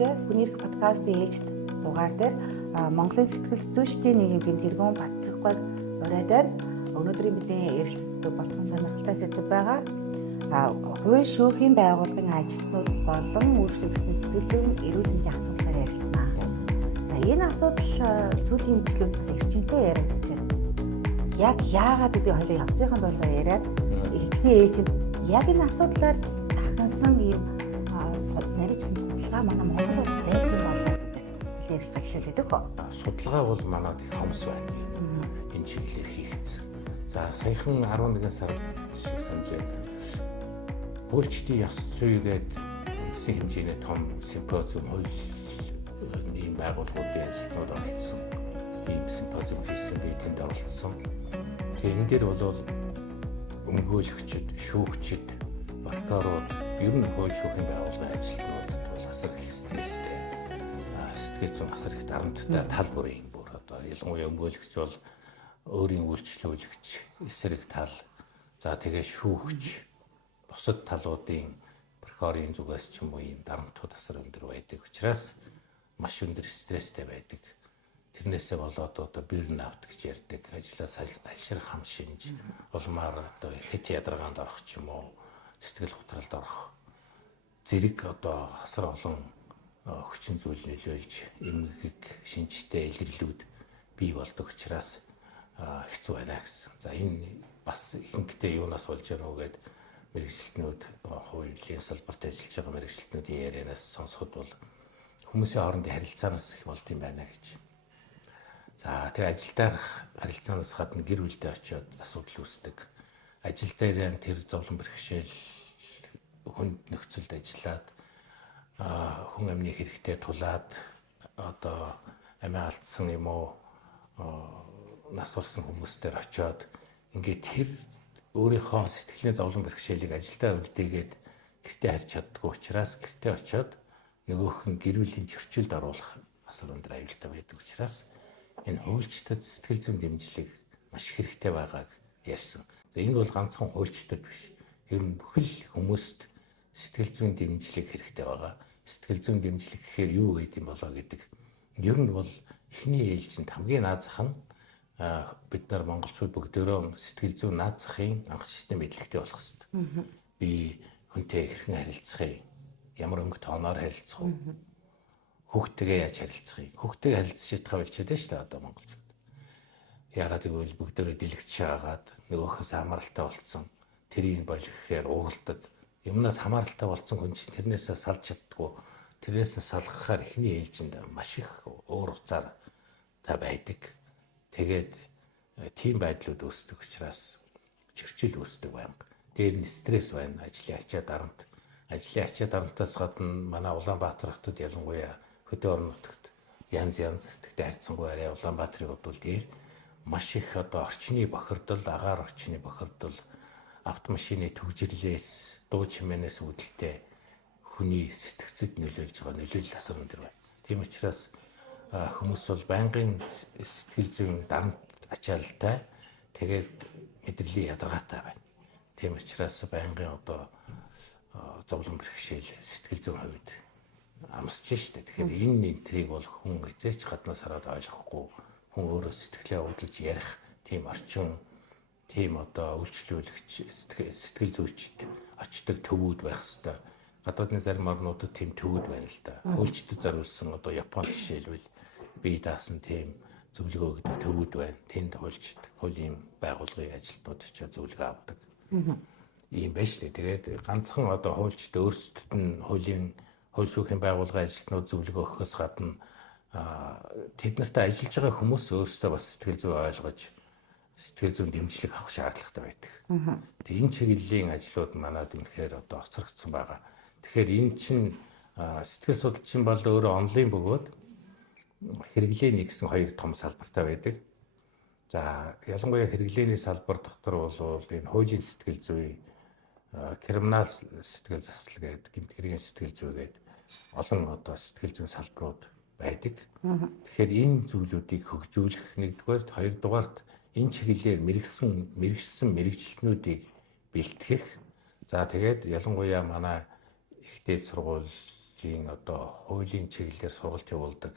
сонсогчдоо Хүний эрх подкастын ээлжид дугаар дээр Монголын сэтгэл зүйчдийн нийгэмийн тэргуун бацсаггүй урайдаар өнөөдрийн бидний ярилцдаг болгон сонирхолтой сэдв байгаа. Хувийн шүүхийн байгууллагын ажилтнууд болон үйлчлэгчдийн сэтгэл зүйн эрүүл мэндийн асуудлаар ярилцсан. Энэ асуудал сүүлийн жилүүд бас эрчимтэй яригдаж байна. Яг яагаад гэдэг хоёлаа явцынхан болоо яриад эхний ээжинд яг энэ асуудлаар тахансан ийм нарийнчсан судалгаа манай Монгол улсад байдаг юм байна. Хэлээс захиалдаг хөө. Судалгаа бол манад их хомс байна. Энэ чиглэлээр хийгдсэн. За саяхан 11 сард шиг санджээ. Хуульчдын ёс зүйгээд үндэсний хэмжээний том симпозиум хууль ийм байгууллагуудын ажилтнууд оролцсон. Ийм симпозиум хийсэн, би тэнд оролцсон. Тэгээ энэ дээр бол өмгөөлөгчд, шүүгчид, прокурор, ер нь хууль шүүхийн байгууллагын ажилтнуудад бол асар их стресстэй. Сэтгэл зүйн асар их дарамттай тал бүрийн одоо ялангуяа өмгөөлөгч бол өөрийн үйлчлүүлэгч, эсрэг тал, за тэгээ шүүгч, бусад талуудын прокурорын зүгээс ч юм уу ийм дарамтууд асар өндөр байдаг учраас маш өндөр стресстэй байдаг. Тэрнээсээ болоод одоо burnout гэж ярьдаг, ажлаас алшрах хам шинж, улмаар одоо хэд ядаргаанд орох ч юм уу, сэтгэл готролд орох, зэрэг одоо асар олон хүчин зүйл нөлөөлж эмгэг шинжтэй илэрлүүд бий болдог учраас хэцүү байна гэсэн. За энэ бас ихэнхдээ юунаас болж байгаа нүг гээд мэрэгчлэтнүүд хуулийн салбарт ажиллаж байгаа мэрэгчлэтнүүдийн ярианаас сонсоход бол хүмүүсийн хоорондын харилцаанаас их болд юм байна гэж. За тэгээ ажил дээрх харилцаанаас гадна гэр бүлдээ очиод асуудал үүсдэг. Ажил дээр тэр зовлон бэрхшээл хүнд нөхцөлд ажиллаад хүн амны хэрэгтэй тулаад одоо амиа алдсан юм уу нас барсан хүмүүстээр очиод ингээд тэр өөрийнхөө сэтгэлийн зовлон бэрхшээлийг ажилдаа үлдээгээд гэртээ харж чаддгүй учраас гэртээ очиод нөгөөх нь гэр бүлийн зөрчилд оруулах асар өндөр аюултай байдаг учраас энэ хуульчдад сэтгэл зүйн дэмжлэг маш хэрэгтэй байгааг ярьсан. За энэ бол ганцхан хуульчдад биш. Ер нь бүхэл хүмүүст сэтгэл зүйн дэмжлэг хэрэгтэй байгаа. Сэтгэл зүйн дэмжлэг гэхээр юу гэдэг юм болоо гэдэг. Ер нь бол эхний ээлжинд хамгийн наад зах нь бид нар монголчууд бүгдөө сэтгэл зүйн наад захын анх шатны мэдлэгтэй болох хэрэгтэй. Би хүнтэй хэрхэн харилцах юм? Ямар өнгө тооноор харилцах вэ? Хүүхдтэйгээ яаж харилцах юм? Хүүхдтэйгээ харилцах шийдэх болчиход шүү дээ одоо монголчууд. Яагаад гэвэл бүгдөө дэлгэц шаагаад нөгөөхөөс хамааралтай болцсон. Тэрийг болох гэхээр ууралдад юмнаас хамааралтай болцсон хүн чинь тэрнээсээ салж чаддгүй. Тэрнээсээ салгахаар эхний ээлжинд маш их уур уцаар та байдаг. Тэгээд тийм байдлууд үүсдэг учраас зөрчил үүсдэг байна. Дээр нь стресс байна, ажлын ачаа дарамт. Ажлын ачаа дарамтаас гадна манай Улаанбаатар хотод ялангуяа хөдөө орон нутагт янз тэгтээ харьцангуй арай Улаанбаатарын хувьд бол дээр маш их одоо орчны бохирдол, агаар орчны бохирдол, автомашины төвжирлээс, дуу чимээнээс үүдэлтэй хүний сэтгцэд нөлөөлж байгаа нөлөөлөл асар өндөр байна. Тийм учраас хүмүүс бол байнгын сэтгэл зүйн дарамт ачаалалтай, тэгээд мэдрэлийн ядаргаатай байна. Тийм учраас байнгын одоо зовлон бэрхшээл сэтгэл зүйн хувьд амсч штэ. Тэгэхээр энэ нэнтрийг бол хүн эзээч гаднаас хараад ойлгохгүй, хүн өөрөө сэтгэлээ удалж ярих тийм орчин, тийм одоо үйлчлүүлэгч, сэтгэл зүйчд очдог төвүүд байх хэвээр. Гадаадны зарим орнуудад тийм төвүүд байна л да. Үйлчлэлд зориулсан одоо Японд жишээлбэл бие даасан тийм зөвлөгөө гэдэг төвүүд байна. Тэнд хуульчид, хуулийн байгууллагын ажилтнууд очиж зөвлөгөө авдаг. Ийм байна шүү дээ. Тэгээд ганцхан одоо хуульчид өөрсдөд нь хууль шүүхийн байгууллагын ажилтнууд зөвлөгөө өгөхөөс гадна тэд нартай ажиллаж байгаа хүмүүс өөрсдөө бас сэтгэл зүй ойлгож сэтгэл зүйн дэмжлэг авах шаардлагатай байдаг. Тэгээ энэ чиглэлийн ажлууд манад үнэхээр одоо хоцрогдсон байгаа. Тэгэхээр энэ чинь сэтгэл судлалчин бол өөрөө онлайн бөгөөд хэрэглээ нэгсэн хоёр том салбартай байдаг. За ялангуяа хэрэглээний салбар дотор бол энэ хуулийн сэтгэл зүй, криминал сэтгэл засал гэдэг, гэмт хэргийн сэтгэл зүй гэдэг олон одоо сэтгэл зүйн салбарууд байдаг. Тэгэхээр энэ зүйлүүдийг хөгжүүлэх нэгдүгээрт, хоёрдугаарт энэ чиглэлээр мэрэгсэн мэрэгчлэтнүүдийг бэлтгэх. За тэгээд ялангуяа манай ихтэй сургууль чиглэлийн одоо хуулийн чиглэлээр сургалт явуулдаг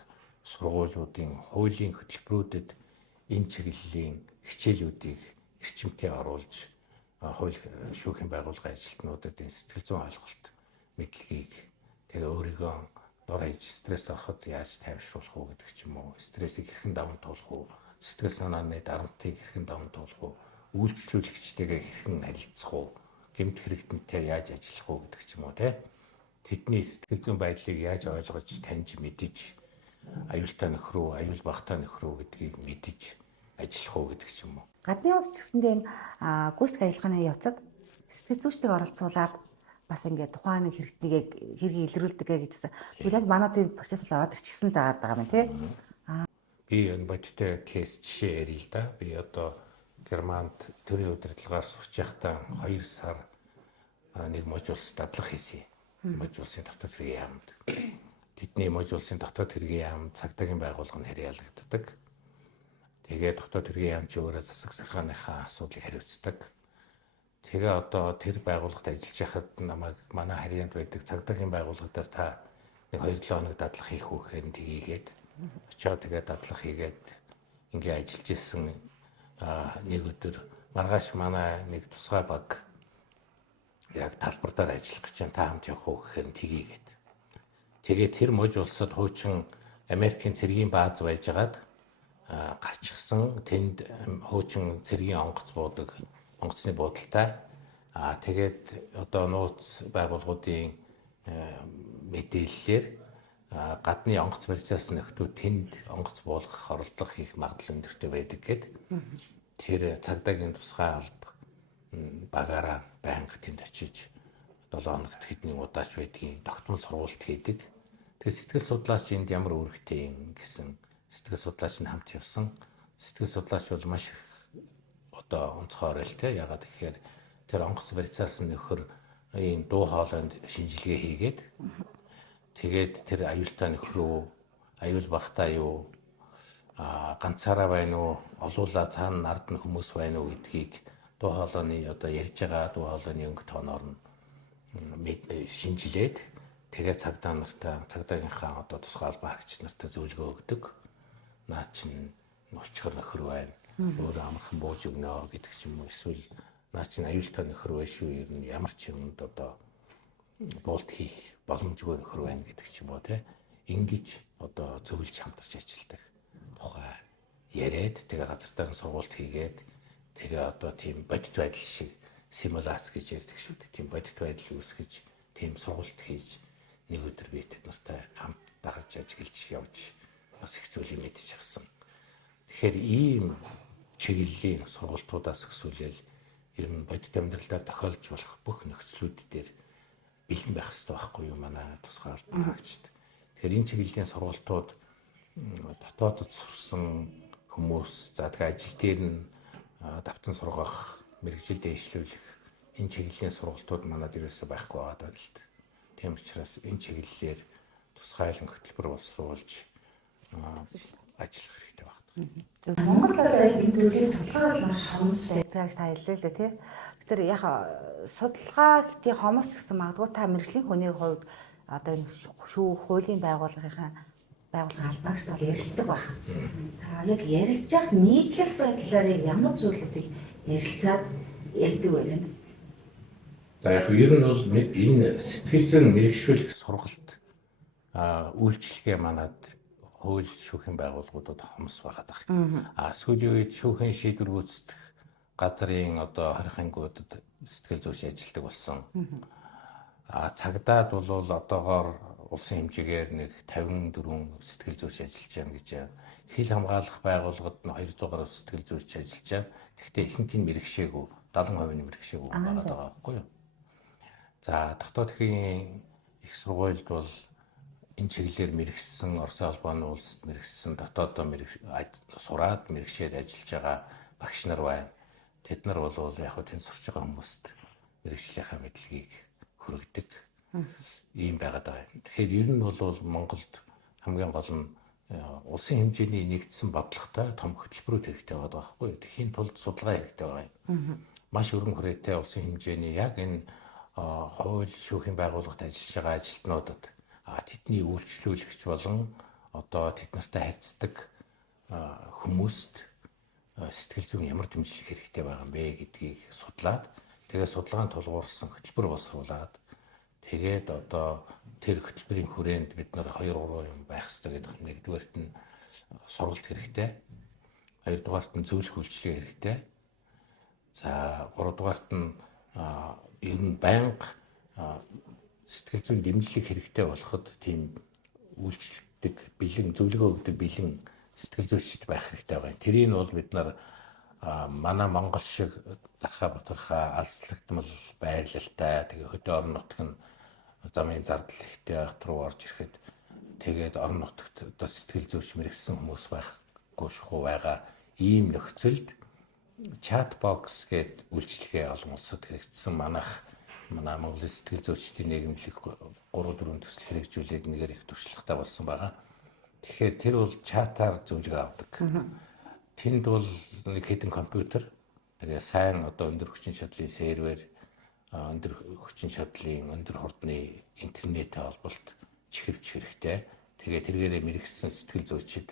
сургуулиудын хуулийн хөтөлбөрүүдэд энэ чиглэлийн хичээлүүдийг эрчимтэй оруулж хууль шүүхийн байгууллагын ажилтнуудад энэ сэтгэл зүйн ойлголт мэдлэгийг тэгээ өөрийгөө дор хаяж стресс ороход яаж тайвшруулах уу гэдэг ч юм уу, стрессийг хэрхэн даван туулах уу, сэтгэл санааны дарамтыг хэрхэн даван туулах уу, үйлчлүүлэгчтэйгээ хэрхэн харилцах уу, гэмт хэрэгтэнтэй яаж ажиллах уу гэдэг ч юм уу те. Тэдний сэтгэл зүйн байдлыг яаж ойлгож, таньж, мэдэж, аюултай нөхрөө, аюул багтаа нөхрөө гэдгийг мэдэж ажиллах уу гэдэг ч юм уу. Гадны улс ч гэсэндээ энэ гүйцэтгэх ажиллагааны явцад сэтгэл зүйчдийг оролцуулаад бас ингээд тухайн нэг хэрэгтнийг хэргийг илрүүлдэг гэжсэн. Тэгвэл яг манайд процесс бол ороод ирчихсэн л байгаа юм тий. Би энэ бодиттой кейс жишээ ярил л да. Би одоо Германд төрийн удирдлагаар сурч байхдаа 2 сар нэг мужи улс дадлага хийсэн. Мужи улсын дотоод хэргийн яамд. Тэдний мужи улсын дотоод хэргийн яам цагдаагийн байгууллага нь харьяалагддаг. Тэгээд дотоод хэргийн яамч өөрөө засаг сархааныхаа асуудлыг хариуцдаг. Тэгээ одоо тэр байгууллагад ажиллаж байхад намайг манай харьяанд байдаг цагдаагийн байгууллага дээр та нэг 2-7 хоног дадлага хийх үү гэхээр тгийгээд очиод тэгээд дадлага хийгээд ингээ ажиллаж исэн нэг өдөр маргааш манай нэг тусгай баг яг талбартаар ажиллах гэж та хамт явах уу гэхээр тгийгээд. Тэгээ тэр мужи улсад хуучин Америкийн цэргийн бааз байжгаад гарчсан тэнд хуучин цэргийн онгоц буудаг онгоцны буудалтай тэгээд одоо нууц байгууллагуудын мэдээллээр гадны онгоц барьцаас нөхдүүд тэнд онгоц буулгах оролдлого хийх магадлал өндөртэй байдаг гэд тэр цагдаагийн тусгай алба багаараа байнга тэнд очиж 7 хоногт хэдний удаач байдгийн тогтмол сургалт хийдэг. Тэгээд сэтгэл судлаач энд ямар үүрэгтэй юм гэсэн сэтгэл судлаач нь хамт явсан. Сэтгэл судлаач бол маш их одоо онцгой оролтой. Ягаад гэхээр тэр онгоц барьцаас нөхөр ийм дуу хоолойнд шинжилгээ хийгээд тэгээд тэр аюултай нөхрөө, аюул багтаа юу, ганцаараа байна уу, олуула цаана нард нь хүмүүс байна уу гэдгийг дуу хоолойны одоо ярьж байгаа дуу хоолойны өнгө тооноор нь шинжилээд тэгээ цагдаа нартаа цагдаагийнхаа одоо тусгай албан хаагч нартаа зөвлөгөө өгдөг. Наа чин олчгор нөхөр байна. Өөрөө амархан бууж өгнө гэдэг ч юм уу. Эсвэл наа чин аюултай нөхөр байна шүү. Ер нь ямар ч юмд одоо буулт хийх боломжгүй нөхөр байна гэдэг ч юм уу те. Ингиж одоо зөвлөж хамтарч ажилладаг. Тухай яриад тэгээ газар дээр сургалт хийгээд тэгээ одоо тийм бодит байдал шиг симуляц гэж ярьдаг шүү дээ. Тийм бодит байдал үүсгэж тийм сургалт хийж нэг өдөр би тэд нартай хамт дагаж ажиллаж явж бас их зүйлийг мэдэж авсан. Тэгэхээр ийм чиглэлийн сургалтуудаас өсвөлэл ер нь бодит амьдралаар тохиолж болох бүх нөхцлүүд дээр бэлэн байх хэрэгтэй байхгүй юу манай тусгай албан хаагчид. Тэгэхээр энэ чиглэлийн сургалтууд дотоодод сурсан хүмүүс за тэгээ ажил дээр нь давтан сургах, мэрэгжил дэвшлүүлэх энэ чиглэлийн сургалтууд манад ерөөсөй байхгүй байгаа даа л дээ. Тийм учраас энэ чиглэлээр тусгайлан хөтөлбөр боловсруулж ажиллах хэрэгтэй байна. Монгол бол энэ төрлийн судалгаа маш хомстой гэж та хэллээ л дээ тий. Тэгэхээр яг судалгаа гэдэг хомос гэсэн магадгүй та мэрэгжлийн хүний хувьд одоо энэ хуулийн байгууллагын албаагч бол ярилцдаг баг. Та яг ярилцж явах нийтлэг байдлаар ямар зүйлүүдийг ярилцаад ярьдаг вэ? За яг ер нь бол энэ сэтгэл зүйн мэрэгшүүлэх сургалт үйлчлэгээ манад хууль шүүхийн байгууллагуудад хомс байгаад байна. Сүүлийн үед шүүхийн шийдвэр гүйцэтгэх газрын одоо хорихынгуудад сэтгэл зүйч ажилладаг болсон. Цагдаад бол одоогоор улсын хэмжээгээр нэг 54 сэтгэл зүйч ажиллаж байна гэж байна. Хил хамгаалах байгууллагад нь 200 гаруй сэтгэл зүйч ажиллаж байна. Гэхдээ ихэнх нь мэрэгшээгүй, 70% нь мэрэгшээгүй байгаад байгаа байхгүй юу? За дотоод хэргийн их сургуульд бол энэ чиглэлээр мэрэгсэн Оросын албаны улсад мэрэгсэн дотоодоо сураад мэрэгшээд ажиллаж байгаа багш нар байна. Тэд нар бол яг хөө тэнд сурч байгаа хүмүүст мэрэгжлийнхаа мэдлэгийг хүргэдэг. Ийм байгаад байгаа юм. Тэгэхээр ер нь бол Монголд хамгийн гол нь улсын хэмжээний нэгдсэн бодлоготой том хөтөлбөрүүд хэрэгтэй байгаа байхгүй юу? Тэхийн тулд судалгаа хэрэгтэй байгаа юм. Маш өргөн хүрээтэй улсын хэмжээний яг энэ хууль шүүхийн байгууллагад ажиллаж байгаа ажилтнуудад тэдний үйлчлүүлэгч болон одоо тэд нартай харьцдаг хүмүүст сэтгэл зүйн ямар дэмжлэг хэрэгтэй байгаа юм бэ гэдгийг судлаад тэгээд судалгаанд тулгуурласан хөтөлбөр боловсруулад тэгээд одоо тэр хөтөлбөрийн хүрээнд бид нар 2-3 юм байх хэрэгтэй гэдэг нь нэгдүгээрт нь сургалт хэрэгтэй, хоёрдугаарт нь зөвлөх үйлчлэг хэрэгтэй, за гуравдугаарт нь ер нь байнга сэтгэл зүйн дэмжлэг хэрэгтэй болоход тийм үйлчлдэг бэлэн зөвлөгөө өгдөг бэлэн сэтгэл зүйчд байх хэрэгтэй байна. Тэрийг бол бид нар манай Монгол шиг дархаа бутархаа алслагдмал байрлалтай тэгээ хөдөө орон нутг нь замын зардал ихтэй ахт руу орж ирэхэд тэгээд орон нутагт одоо сэтгэл зүйч мэрэгсэн хүмүүс байхгүй шахуу байгаа ийм нөхцөлд чатбокс гээд үйлчилгээ олон улсад хэрэгжсэн манай Монголын сэтгэл зүйчдийн нийгэмлэг 3-4 төсөл хэрэгжүүлээд нэгээр их туршлагатай болсон байгаа. Тэгэхээр тэр бол чатаар зөвлөгөө авдаг. Тэнд бол нэг хэдэн компьютер, тэгээ сайн одоо өндөр хүчин чадлын сервер, өндөр хүчин чадлын өндөр хурдны интернеттэй холболт чихвч хэрэгтэй. Тэгээ тэргээрээ мэрэгсэн сэтгэл зүйчид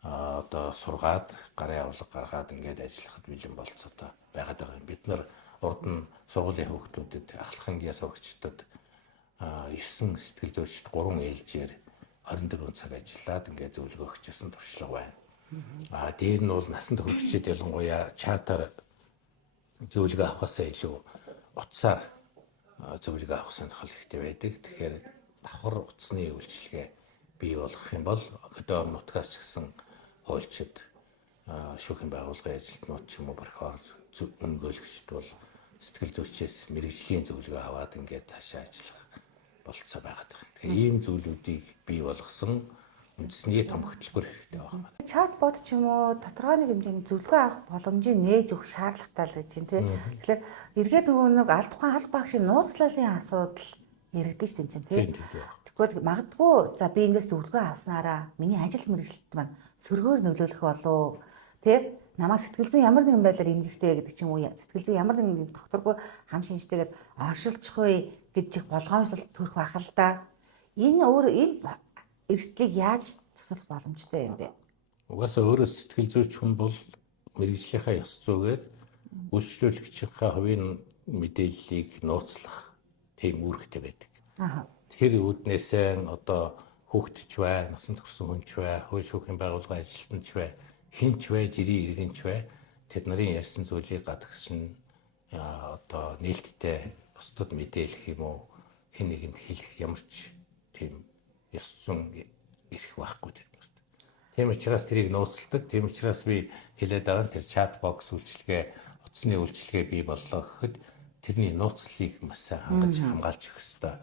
одоо сургаад гарын авлага гаргаад ингээд ажиллахад бэлэн болцоотой байгаад байгаа юм. Бид нар урд нь сургуулийн хүүхдүүдэд ахлахангийн сурагчдад 9 сэтгэл зүйчид 3 ээлжээр 24 цаг ажиллаад ингээд зөвлөгөө өгчсэн туршлага байна. Дээр нь бол насанд хүрэгчид ялангуяа чатаар зөвлөгөө авахаас илүү утсаар зөвлөгөө авах сонирхол ихтэй байдаг. Тэгэхээр давхар утасны үйлчилгээ бий болгох юм бол хөдөө орон нутгаас ч гэсэн хуульчид шүүхийн байгууллагын ажилтнууд ч юм уу борхоор өмгөөлөгчд бол сэтгэл зүйчээс мэрэгжлийн зөвлөгөө аваад ингээд цаашаа ажиллах болцоо байгаад байна. Тэгэхээр ийм зүйлүүдийг бий болгосон үндэсний том хөтөлбөр хэрэгтэй байна. Чатбот ч юм уу тодорхой нэг хэмжээний зөвлөгөө авах боломжийг нээж өгөх шаардлагатай л гэж байна тийм. Тэгэхээр эргээд нөгөө нэг тухайн аль баг шиг нууцлалын асуудал яригдэн шүү дээ тийм. Тэгвэл магадгүй за би эндээс зөвлөгөө авснараа миний ажил мэргэжилт маань сөргөөр нөлөөлөх болов тий намайг сэтгэл зүйн ямар нэгэн байдлаар эмгэгтэй гэдэг ч юм уу сэтгэл зүйн ямар нэгэн докторгүй хам шинжтэйгээд оршилчихгүй гэж болгоомжлол төрөх байх л да. Энэ эрсдлийг яаж цуглах боломжтой юм бэ? Угаасаа өөрөө сэтгэл зүйч хүн бол мэргэжлийнхаа ёс зүйгээр үйлчлүүлэгчийнхээ хувийн мэдээллийг нууцлах тийм үүрэгтэй байдаг. Тэр үүднээсээ одоо хүүхдч бай, насанд хүрсэн хүнч бай, хууль шүүхийн байгууллагын ажилтнч бай, хинч бай, жирийн иргэнч бай, тэд нарын ярьсан зүйлийг гадагшин одоо нээлттэй бусдад мэдээлэх юм уу, хэн нэгэнд хэлэх ямар ч тийм ёс зүйн ирэх байхгүй тэднэрт. Тийм учраас тэрийг нууцладаг. Тийм учраас би хэлээд байгаа тэр чатбокс үйлчилгээ, утасны үйлчилгээ бий боллоо гэхэд тэрний нууцлалыг маш сайн хамгаалж өгөх ёстой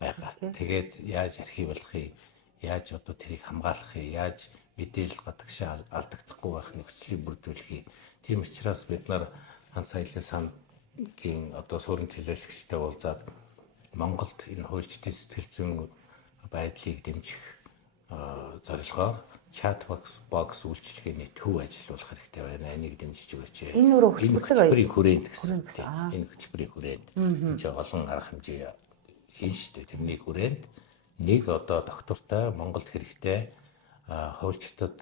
байгаа. Тэгээд яаж архивлахыг, яаж одоо тэрийг хамгаалахыг, яаж мэдээлэл гадагшаа алдагдахгүй байх нөхцөлийг бүрдүүлэхийг. Тийм учраас бид нар Ханс Соёлын сангийн одоо суурин төлөөлөгчтэй уулзаад Монголд энэ хуульчдын сэтгэл зүйн байдлыг дэмжих зорилгоор чатбокс үйлчилгээний төв ажиллуулах хэрэгтэй байна. Энийг дэмжиж өгөөч. Энэ өөрөө хөтөлбөрийн хүрээнд гэсэн. Энэ хөтөлбөрийн хүрээнд энэ ч олон арга хэмжээ хийн штэ. Тэрний хүрээнд нэг одоо доктортой Монголд хэрэгтэй хуульчдад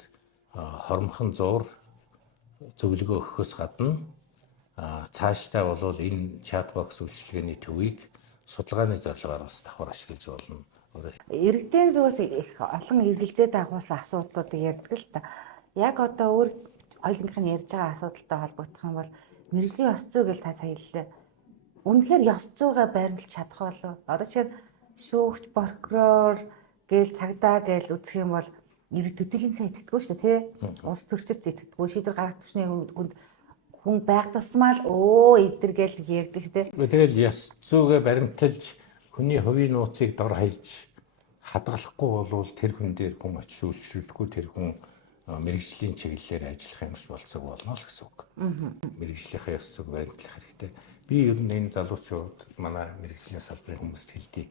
хормхон зуур зөвлөгөө өгөхөөс гадна цаашдаа бол энэ чатбокс үйлчилгээний төвийг судалгааны зорилгоор бас давхар ашиглаж болно. Иргэдийн зүгээс их олон эргэлзээд агуулсан асуудлуудыг ярьдаг л та. Яг одоо өөр хоёулынх нь ярьж байгаа асуудалтай холбогдох юм бол мэргэжлийн ёс зүй гэж та сая хэллээ. Үнэхээр ёс зүйгээ баримлж чадах болов. Одоо чинь шүүгч, прокурор гээл цагдаа гээл үзэх юм бол иргэд төдийлэн сайн итгэдэггүй шүү дээ, тий? Улс төрчид итгэдэггүй, шийдвэр гаргах төвчний хүнд хүн байг тусмал эдэр гээл ярьдаг шүү дээ. Тэгэл ёс зүйгээ баримталж хүний хувийн нууцыг дор хаяж хадгалахгүй болвол тэр хүн дээр хүн очиж үйлчлүүлэхгүй тэр хүн мэргэжлийн чиглэлээр ажиллах юмс болцоог болно л гэсэн үг. Мэргэжлийнхаа ёс зүйг баримтлах хэрэгтэй. Би ер нь энэ залуучууд манай мэргэжлийн салбарын хүмүүст хэлдэг.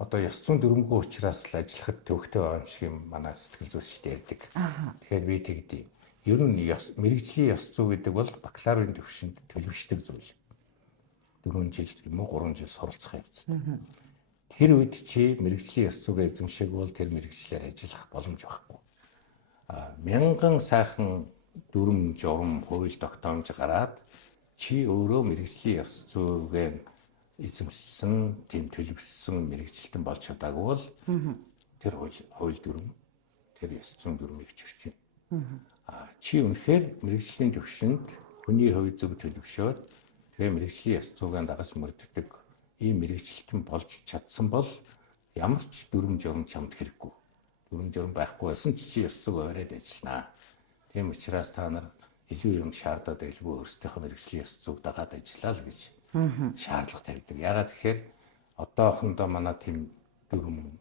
Одоо ёс зүйн дүрмгүй учраас л ажиллахад төвөгтэй байгаа юм шиг юм манай сэтгэл зүйчтэй ярьдаг. Тэгэхээр би тэгдэв. Ер нь мэргэжлийн ёс зүй гэдэг бол бакалаврын төвшөнд төлөвшдөг зүйл. 4 жил юм уу 3 жил суралцах явц. Тэр үед чи мэрэгжлийн ёс зүйн эзэмшиг бол тэр мэрэгчлэр ажиллах боломж байхгүй. Мянган сайхан дүрм журм хууль тогтоомж гараад чи өөрөө мэрэгжлийн ёс зүйн эзэмшсэн, тийм төлөвлөсөн мэрэгчлэлтэн болж чадаагүй бол тэр хууль дүрм, тэр ёс зүйн дүрмийг зөрчинө. Чи үнэхээр мэрэгжлийн төвшөнд хүний хувь зөв төлөвшөөд тэгээ мэрэгжлийн ёс зүйн дагаж мөрддөг ийм мэрэгчлэлтэн болж чадсан бол ямар ч дүрм журм чамд хэрэггүй. Дүрм журм байхгүй байсан чи ёс зүйг аваад ажилланаа. Тийм учраас та нар илүү юм шаардаад илүү өөрсдийнхөө мэрэгжлийн ёс зүйг дагаад ажиллаа л гэж шаардлага тавьдаг. Яагаад гэхээр одоохондоо манай тийм дүрм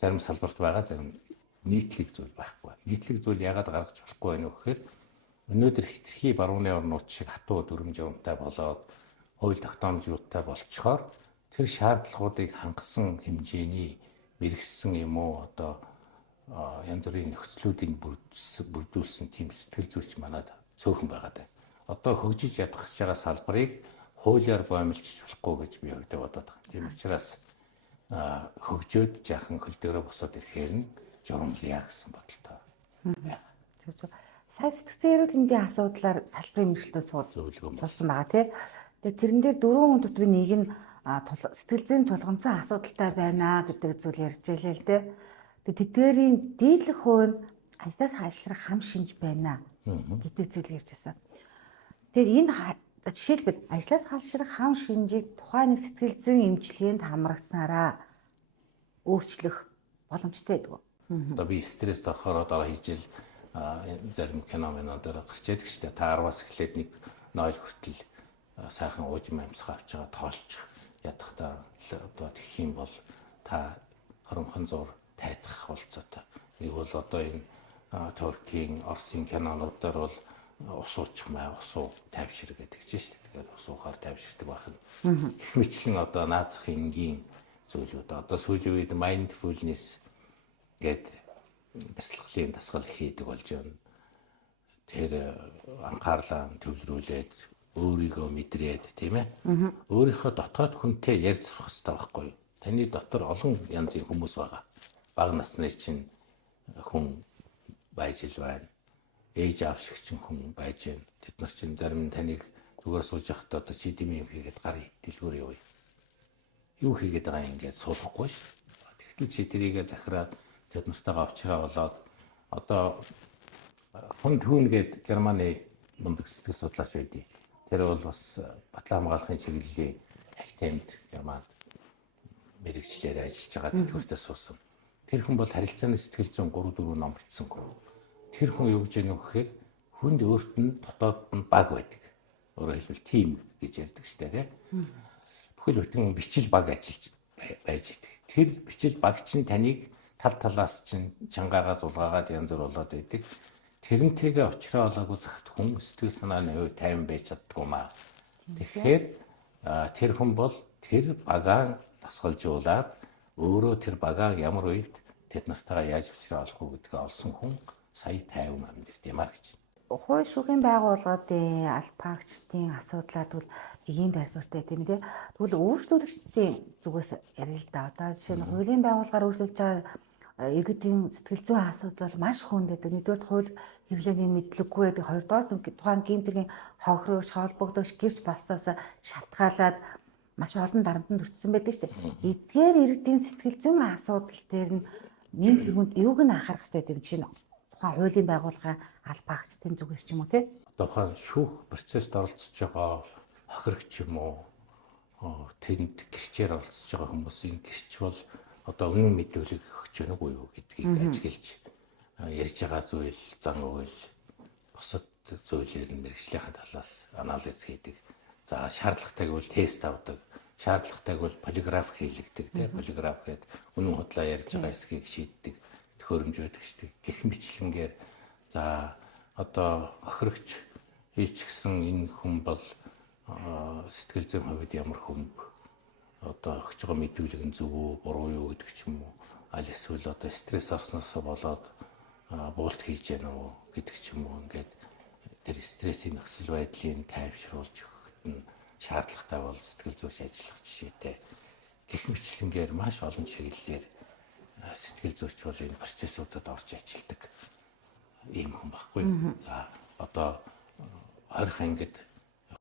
зарим салбарт байгаа, зарим нийтлэг зүйл байхгүй. Нийтлэг зүйл яагаад гаргаж болохгүй байна вэ гэхээр өнөөдөр хитрхи барууны орнууд шиг хатуу дүрм журмтай болоод хууль тогтоомжуудтай болцохоор тэр шаардлагуудыг хангасан хэмжээний мэрэгсэн юм уу одоо янз бүрийн нөхцлүүдийг бүрдүүлсэн тийм сэтгэл зүйч манад цөөхөн байгаад байна. Одоо хөгжиж ядах гэж байгаа салбарыг хуулиар боомлчих болохгүй гэж би өөртөө бодоод байгаа. Тийм учраас хөгжөөд жаахан хөл дээрээ босоод ирэхээр нь журамлая гэсэн бодолтой байна. Сая сэтгцэн эрүүл мэндийн асуудлаар салбарын мэргэжлөө суулсан байгаа тий. Тэгээ тэрэн дээр 4 хүн дотор нэг нь сэтгэл зүйн тулгамдсан асуудалтай байна гэдэг зүйл ярьж байлаа л дээ. Тэгээ тэдгээрийн дийлэх хувь нь ажлаас халшрах хам шинж байна гэдэг зүйл ярьж байсан. Тэгээ энэ жишээлбэл ажлаас халшрах хам шинжийг тухайн нэг сэтгэл зүйн эмчилгээнд хамрагцсанараа өөрчлөх боломжтой гэдэг. Одоо би стресст орохоор дараа хийжэл зарим кино дээр гарч яадаг шүү дээ. Та 10-аас эхлээд нэг 0 хүртэл сайхан уужим амьсгаа авч байгаа тоолчих ядахтаа одоо тэгэх юм бол та хоромхон зур тайдах болцоотой. Нэг бол одоо энэ Туркийн, Оросын кинонууд дээр бол ус уучих маа, усуу тайвшир гэдэг чинь шүү дээ. Тэгэхээр ус уухаар тайвширдаг байх нь. Гэх мэтлэн одоо наазах энгийн зүйлүүд. Одоо сүүлийн үед mindfulness гэдэг бясалгалын дасгал хийдэг болж байна. Тэр анхаарлаа төвлөрүүлээд өөрийгөө мэдрээд тийм ээ. Өөрийнхөө дотоод хүнтэй ярьж сурах хэрэгтэй байхгүй юу? Таны дотор олон янзын хүмүүс байгаа. Бага насны чинь хүн байж ил байна. Ээж аав шиг чинь хүн байж байна. Тэд нар чинь зарим таныг зүгээр сууж явахдаа одоо чи дэм юм хийгээд гарыг дэлгүүр явъя. Юу хийгээд байгаа юм ингээд суулгахгүй ш. Тэгтэл чи тэрийгэ захираад тэд нартайгаа уулзраа болоод одоо фон Трүүн гээд Германы мундаг сэтгэл судлаач байдгийг. Тэр бол бас батлан хамгаалахын чиглэлийн академид Германд мэрэгчлэр ажиллаж байгаа тэтгэвртээ суусан. Тэр хүн бол харилцааны сэтгэл зүйн 3-4 ном бичсэн хүн. Тэр хүн юу гэж яах вэ гэхээр хүнд өөрт нь дотоод нь баг байдаг. Өөрөөр хэлбэл тим гэж ярьдаг шүү дээ. Бүхэл бүтэн бичил баг ажиллаж байж идэг. Тэр бичил баг чинь таныг тал талаас чинь чангаагаа зулгаагаад янз бүр болоод байдаг. Тэрнтэйгээ очроо олоогүй цагт хүн сэтгэл санааны хувь тайван байж чаддгүй маа. Тэгэхээр тэр хүн бол тэр багаа дасгалжуулаад өөрөө тэр багаа ямар үед тэд нартайгаа яаж очроо олох вэ гэдгээ олсон хүн сая тайван амьд юмар гэж. Хууль шүүхийн байгууллагуудын албаагчдын асуудлаа тэгвэл ийм байр суурьтай тийм дээ. Тэгвэл өөрчлөлтийн зүгээс ярил л да. Одоо жишээ нь хуулийн байгууллагаар өөрчлөлж байгаа иргэдийн сэтгэл зүйн асуудал бол маш хүндэд. Нэгдүгээр хууль хэвлээний мэдлэггүй байдаг. Хоёрдугаар тухайн гэмтэргийн хохирогч, холбогдогч гэрч болсоос шалтгаалаад маш олон дарамтанд өртсөн байдаг шүү дээ. Эдгээр иргэдийн сэтгэл зүйн асуудал дээр нь нийт хүнд юуг нь анхаарах хэрэгтэй гэдэг чинь тухайн хуулийн байгууллагын албаагчдын зүгээс ч юм уу тий. Тухайн шүүх процессд оролцож байгаа хохирогч юм уу? Тэнд гэрчээр оролцож байгаа хүмүүсийн гэрч бол одоо үнэн мэдүүлэг өгч өгнө уу юу гэдгийг ажиглаж ярьж байгаа зүйл, зан үйл, бусад зүйлээр нь мэргэжлийн талаас анализ хийдэг. За шаардлагатай гэвэл тест авдаг, шаардлагатай гэвэл полиграф хийлэгдэг тийм полиграф гэдэг үнэн худлаа ярьж байгаа эсхийг шийддэг төхөөрөмжөөдөг шүү дээ. Гэх мэтлэнгээр за одоо хохирогч хийчихсэн энэ хүн бол сэтгэл зүйн хувьд ямар хүн одоо өгч байгаа мэдүүлэг нь зөв үү, буруу юу гэдэг ч юм уу. Аль эсвэл одоо стресс орсноос болоод буулт хийж яана уу гэдэг ч юм уу. Ингээд тэр стрессийн нөхцөл байдлыг тайвшруулж өгөхөд нь шаардлагатай бол сэтгэл зүйч ажиллах жишээтэй. Гэх гэх мэтлэнгээр маш олон чиглэлээр сэтгэл зүйч бол энэ процессуудад орж ажилладаг ийм хүн баггүй. За одоо 20 ангид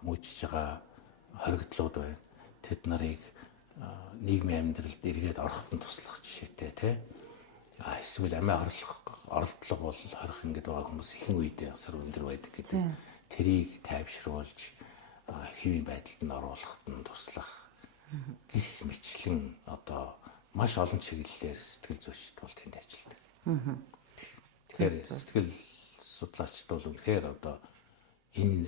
мөчж байгаа хоригдлууд байна. Тэд нарыг нийгмийн амьдралд эргээд ороход нь туслах жишээтэй тий. Эсвэл амиа оролдлого бол 20 ангид байгаа хүмүүс ихэнх үедээ асар өндөр байдаг гэдэг. Тэрийг тайвшруулж хэвийн байдалд нь оруулахад нь туслах гэх мэтлэн одоо маш олон чиглэлээр сэтгэл зүйчд бол тэнд ажилладаг. Тэгэхээр сэтгэл судлаачд бол үнэхээр одоо энэ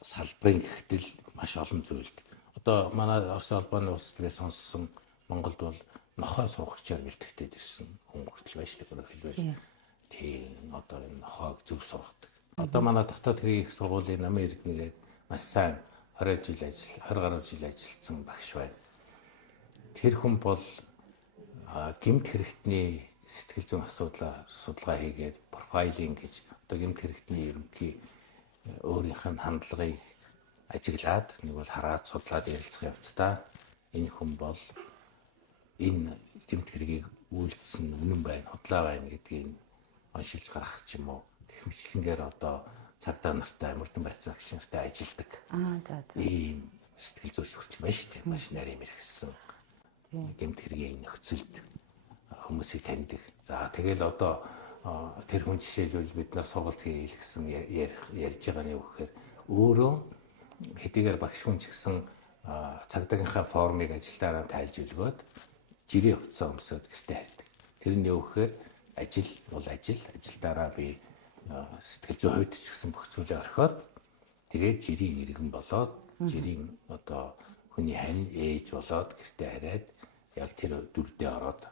салбарын гэхтэл маш олон зүйлд. Одоо манай Орос улбаны улс тэгээ сонссон Монголд бол нохой сургагчаар бэлтгэдэг ирсэн хүн хүртэл байж байгаа хэлбэл тийм одоо энэ нохойг зөв сургадаг. Одоо манай дотоод хэргийн их сургуулийн намын эрдэнэгээд маш сайн 20 гаруй жил ажилласан багш байна. Тэр хүн бол гэмт хэрэгтний сэтгэл зүйн асуудлаар судалгаа хийгээд профайлинг гэж одоо гэмт хэрэгтний ерөнхий өөрийнх нь хандлагыг ажиглаад нэг бол хараад судлаад ярилцах явцдаа энэ хүн бол энэ гэмт хэргийг үйлдсэн үнэн байна, худлаа байна гэдгийг оншилж гаргах ч юм уу гэх мэтлэнгээр одоо цагдаа нартай, мөрдөн байцаа гişin нартай ажилладаг. Ийм сэтгэл зүйч хүртэл байна шүү дээ. Маш нарийн мэргэсэн гэмт хэргийн нөхцөлд хүмүүсийг таньдаг. За тэгэл одоо тэр хүн жишээлбэл бид нар сургалт хийлгэсэн ярьж байгаа нь юу гэхээр өөрөө хэдийгээр багш хүн ч гэсэн цагдаагийнхаа формыг ажилдаараа тайлж өгөөд жирийн хувцас өмсөд гэртээ харьдаг. Тэр нь юу гэхээр ажил бол ажилдаараа би сэтгэл зүйн хувьд ч гэсэн бүх зүйлээ орхиод тэгээд жирийн иргэн болоод жирийн одоо хүний хань ээж болоод гэртээ хараад яг тэр дүрдээ ороод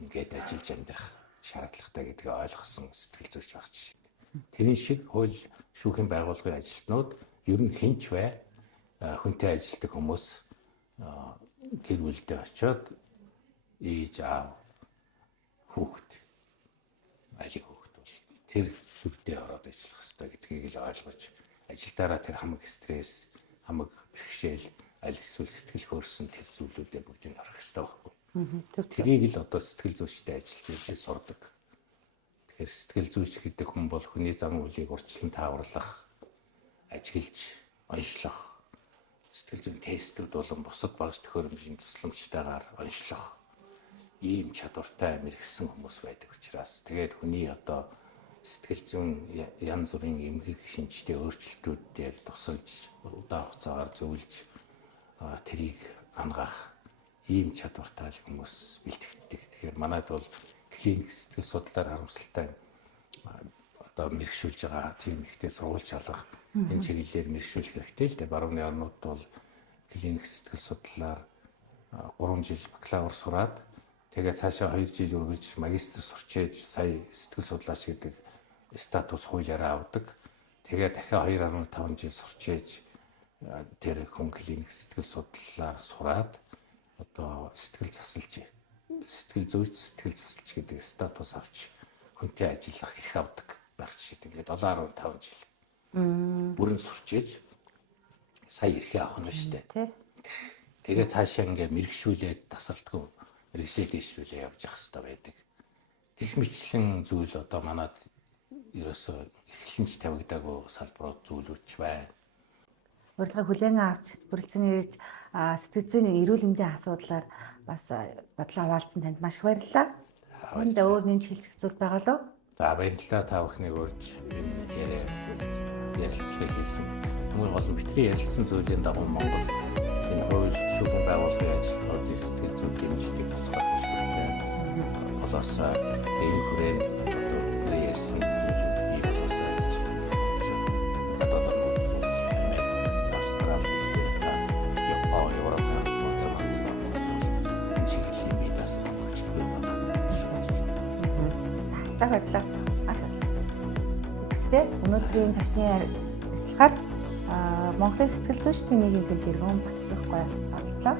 ингээд ажиллаж амьдрах шаардлагатай гэдгийг ойлгосон сэтгэл зүйч багч. Тэрийн шиг хууль шүүхийн байгууллагын ажилтнууд ер нь хинч бай хүнтэй ажилладаг хүмүүс гэр бүлдээ очиод ээж аав хүүхэд алиг хүүхэд бол тэр дүрдээ ороод ажиллах хэрэгтэй гэдгийг л ойлгож ажилдаараа тэр хамаг стресс, хамаг бэрхшээл, аль эсвэл сэтгэл хөөрсөн тэр зүйлүүдээ бүгдийг орох хэрэгтэй байхгүй. Тэрийг л одоо сэтгэл зүйчтэй ажиллаж сурдаг. Тэгэхээр сэтгэл зүйч гэдэг хүн бол хүний зам үйлийг урьдчилан тааварлах, ажиглаж, онцлох, сэтгэл зүйн тестүүд болон бусад багш төхөөрөмжийн тусламжтайгаар онцлох ийм чадвартай мэргэсэн хүмүүс байдаг учраас тэгээд хүний одоо сэтгэл зүйн янз бүрийн эмгэг шинжтэй өөрчлөлтүүдээр тусалж удаан хугацаагаар зөвлөж тэрийг ангаах ийм чадвартай хүмүүс бэлтгэдэг. Тэгэхээр манайд бол клиник сэтгэл судлаар харамсалтай одоо мэрэгшүүлж байгаа тийм ихтэй сурвалж алгах энэ чиглэлээр мэрэгшүүлэх хэрэгтэй л дээ. Барууны орнууд бол клиник сэтгэл судлаар 3 жил бакалавр сураад тэгээд цаашаа 2 жил үргэлж магистр сурчээж сая сэтгэл судлаач гэдэг статус хуулиараа авдаг. Тэгээд дахиад 2.5 жил сурчээж тэр хүн клиник сэтгэл судлаар сураад одоо сэтгэл засалж сэтгэл зүйч сэтгэл засалч гэдэг статус авч хүнтэй ажиллах эрх авдаг байх жишээ. Тэгээд 7.5 жил бүрэн сурчээж сая эрхээ авах нь шүү дээ. Тэгээд цаашаа ингээ мэрэгшүүлээд тасалдгүй мэрэгшээ дэвшүүлээ явж явах хэрэгтэй байдаг. Гэх мэтчлэн зүйл одоо манад ерөөсөө эхлэнч тавигдаагүй салбарууд зүйлүүч байна. Урилгыг хүлээн авч бүрэлдэхүүн ирж сэтгэл зүйн эрүүл мэндийн асуудлаар бас бодлоо хуваалцсан танд маш их баярлалаа. Энд өөр нэмж хэлцэх зүйл байгаа лөө? За баярлалаа та бүхнийг урьж энэ ярилцлага хийсэн. Хамгийн гол нь бидний ярилцсан зүйлийн дагуу Монгол энэ хууль шүүхийн байгууллагын ажилтнуудын сэтгэл зүйн дэмжлэг тусгай хэлбэртэй болоосоо энэ хүрээнд одоо бидний ярьсан ийм болоосоо одоо Австрали, Япон, Европ, Герман чиглэлийн бидас баярлалаа. Маш баярлалаа. Гэхдээ өнөөдрийн цашны ярилцлагаар Монголын сэтгэл зүйчдийн нийгмийн төлөв хэрэгэн Батцахгүй оролцлоо.